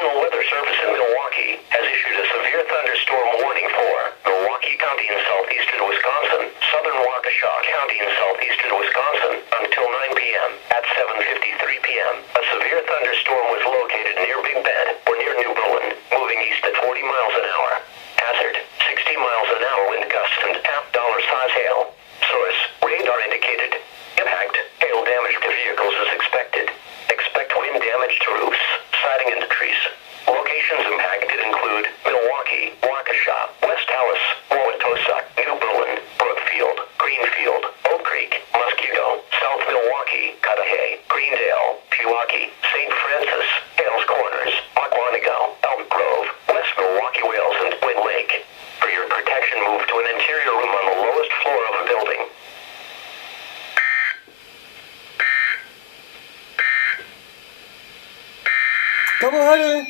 National Weather Service in Milwaukee has issued a severe thunderstorm warning for Milwaukee County in southeastern Wisconsin, southern Waukesha County in southeastern Wisconsin, until 9 p.m. At 7:53 p.m., a severe thunderstorm was located near Big Bend or near New Berlin, moving east at 40 miles an hour. Hazard, 60 miles an hour wind gusts and $size hail. Source, radar indicated. Impact, hail damage to vehicles is expected. Expect wind damage to roofs, siding and trees. Locations impacted include Milwaukee, Waukesha, West Allis, Wauwatosa, New Berlin, Brookfield, Greenfield, Oak Creek, Mosquito, South Milwaukee, Cudahy, Greendale, Pewaukee, St. Francis, Hales Corners, Aquanigo, Elm Grove, West Milwaukee, Wales, and Wind Lake. For your protection, move to an interior room on the lowest floor of a building. Come on, honey.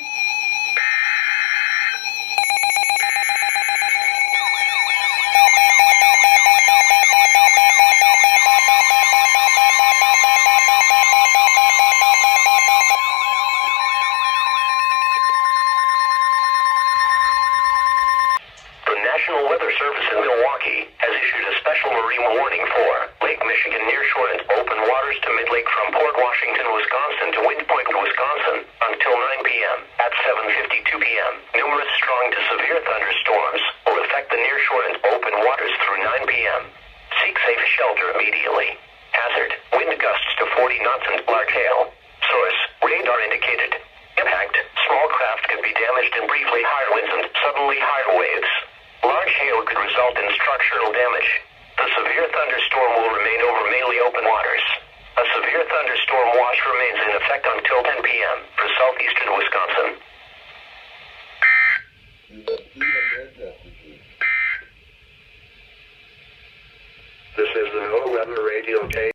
The National Weather Service in Milwaukee has issued a special marine warning for Lake Michigan nearshore and open waters to mid-lake from Port Washington, Wisconsin to Wind Point, Wisconsin, until 9 p.m. At 7:52 p.m., numerous strong to severe thunderstorms will affect the nearshore and open waters through 9 p.m. Seek safe shelter immediately. Hazard, wind gusts to 40 knots and large hail. Source, radar indicated. Impact, small craft could be damaged in briefly higher winds and suddenly higher waves. Large hail could result in structural damage. The severe thunderstorm will remain over mainly open waters. A severe thunderstorm watch remains in effect until 10 p.m. for southeastern Wisconsin. This is the NOAA Weather Radio Tape.